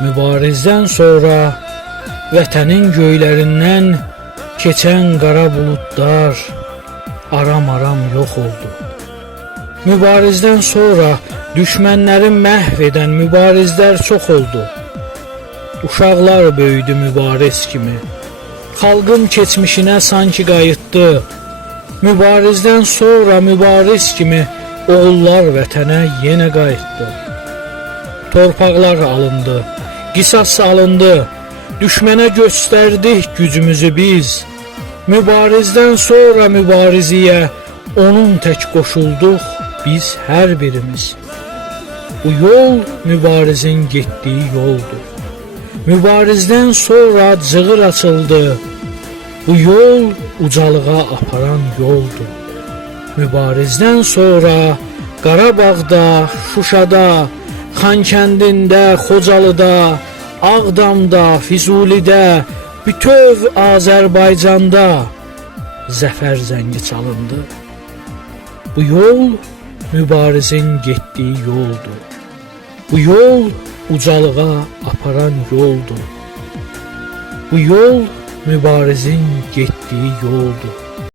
Mübarizdən sonra vətənin göylərindən keçən qara buludlar aram-aram yox oldu. Mübarizdən sonra düşmənləri məhv edən mübarizlər çox oldu. Uşaqlar böyüdü mübariz kimi. Xalqın keçmişinə sanki qayıtdı. Mübarizdən sonra mübariz kimi oğullar vətənə yenə qayıtdı. Torpaqlar alındı, qisas alındı, düşmənə göstərdik gücümüzü biz. Mübarizdən sonra mübariziyə onun tək qoşulduq biz hər birimiz. Bu yol mübarizin getdiyi yoldur. Mübarizdən sonra cığır açıldı. Bu yol ucalığa aparan yoldur. Mübarizdən sonra Qarabağda, Şuşada, Xankəndində, Xocalıda, Ağdamda, Füzulidə, bütöv Azərbaycanda zəfər zəngi çalındı. Bu yol mübarizin getdiyi yoldur. Bu yol ucalığa aparan yoldur. Bu yol mübarizin getdiyi yoldur.